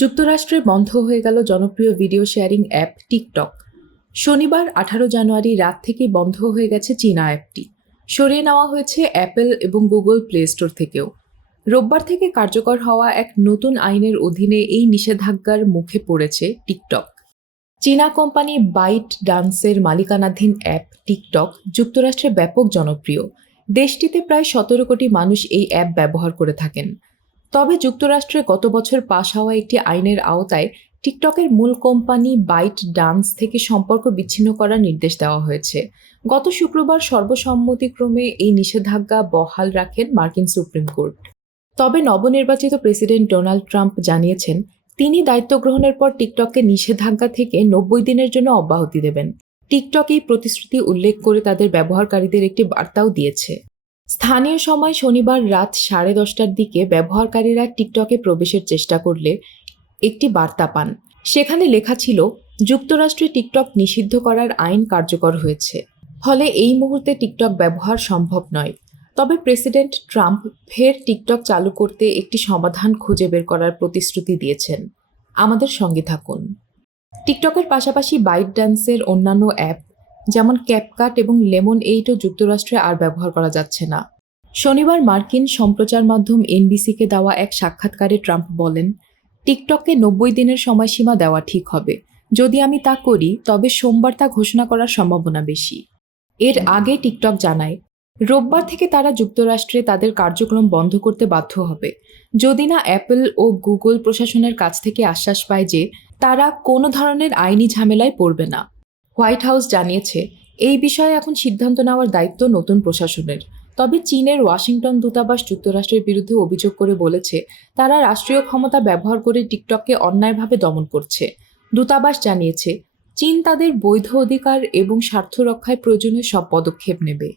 যুক্তরাষ্ট্রে বন্ধ হয়ে গেল জনপ্রিয় ভিডিও শেয়ারিং অ্যাপ টিকটক। শনিবার 18 জানুয়ারি রাত থেকেই বন্ধ হয়ে গেছে চীনা অ্যাপটি। সরিয়ে নেওয়া হয়েছে অ্যাপল এবং গুগল প্লে স্টোর থেকেও। রোববার থেকে কার্যকর হওয়া এক নতুন আইনের অধীনে এই নিষেধাজ্ঞার মুখে পড়েছে টিকটক। চীনা কোম্পানি বাইট ডান্সের মালিকানাধীন অ্যাপ টিকটক যুক্তরাষ্ট্রে ব্যাপক জনপ্রিয়। দেশটিতে প্রায় 17 কোটি মানুষ এই অ্যাপ ব্যবহার করে থাকেন। তবে যুক্তরাষ্ট্রে গত বছর পাশ হওয়া একটি আইনের আওতায় টিকটকের মূল কোম্পানি বাইট ডান্স থেকে সম্পর্ক বিচ্ছিন্ন করার নির্দেশ দেওয়া হয়েছে। গত শুক্রবার সর্বসম্মতিক্রমে এই নিষেধাজ্ঞা বহাল রাখেন মার্কিন সুপ্রিম কোর্ট। তবে নবনির্বাচিত প্রেসিডেন্ট ডোনাল্ড ট্রাম্প জানিয়েছেন, তিনি দায়িত্ব গ্রহণের পর টিকটককে নিষেধাজ্ঞা থেকে 90 দিনের জন্য অব্যাহতি দেবেন। টিকটক এই প্রতিশ্রুতি উল্লেখ করে তাদের ব্যবহারকারীদের একটি বার্তাও দিয়েছে। স্থানীয় সময় শনিবার রাত 10:30টার দিকে ব্যবহারকারীরা টিকটকে প্রবেশের চেষ্টা করলে একটি বার্তা পান। সেখানে লেখা ছিল, যুক্তরাষ্ট্রে টিকটক নিষিদ্ধ করার আইন কার্যকর হয়েছে, ফলে এই মুহূর্তে টিকটক ব্যবহার সম্ভব নয়। তবে প্রেসিডেন্ট ট্রাম্প ফের টিকটক চালু করতে একটি সমাধান খুঁজে বের করার প্রতিশ্রুতি দিয়েছেন। আমাদের সঙ্গে থাকুন। টিকটকের পাশাপাশি বাইট ডান্সের অন্যান্য অ্যাপ যেমন ক্যাপকাট এবং লেমন8ও যুক্তরাষ্ট্রে আর ব্যবহার করা যাচ্ছে না। শনিবার মার্কিন সম্প্রচার মাধ্যম এনবিসিকে দেওয়া এক সাক্ষাৎকারে ট্রাম্প বলেন, টিকটককে 90 দিনের সময়সীমা দেওয়া ঠিক হবে। যদি আমি তা করি তবে সোমবার তা ঘোষণা করার সম্ভাবনা বেশি। এর আগে টিকটক জানায়, রোববার থেকে তারা যুক্তরাষ্ট্রে তাদের কার্যক্রম বন্ধ করতে বাধ্য হবে, যদি না অ্যাপল ও গুগল প্রশাসনের কাছ থেকে আশ্বাস পায় যে তারা কোনো ধরনের আইনি ঝামেলায় পড়বে না। হোয়াইট হাউস জানিয়েছে, এই বিষয়ে এখন সিদ্ধান্ত নেওয়ার দায়িত্ব নতুন প্রশাসনের। তবে চীনের ওয়াশিংটন দূতাবাস যুক্তরাষ্ট্রের বিরুদ্ধে অভিযোগ করে বলেছে, তারা রাষ্ট্রীয় ক্ষমতা ব্যবহার করে টিকটককে অন্যায়ভাবে দমন করছে। দূতাবাস জানিয়েছে, চীন তাদের বৈধ অধিকার এবং স্বার্থ রক্ষায় প্রয়োজনীয় সব পদক্ষেপ নেবে।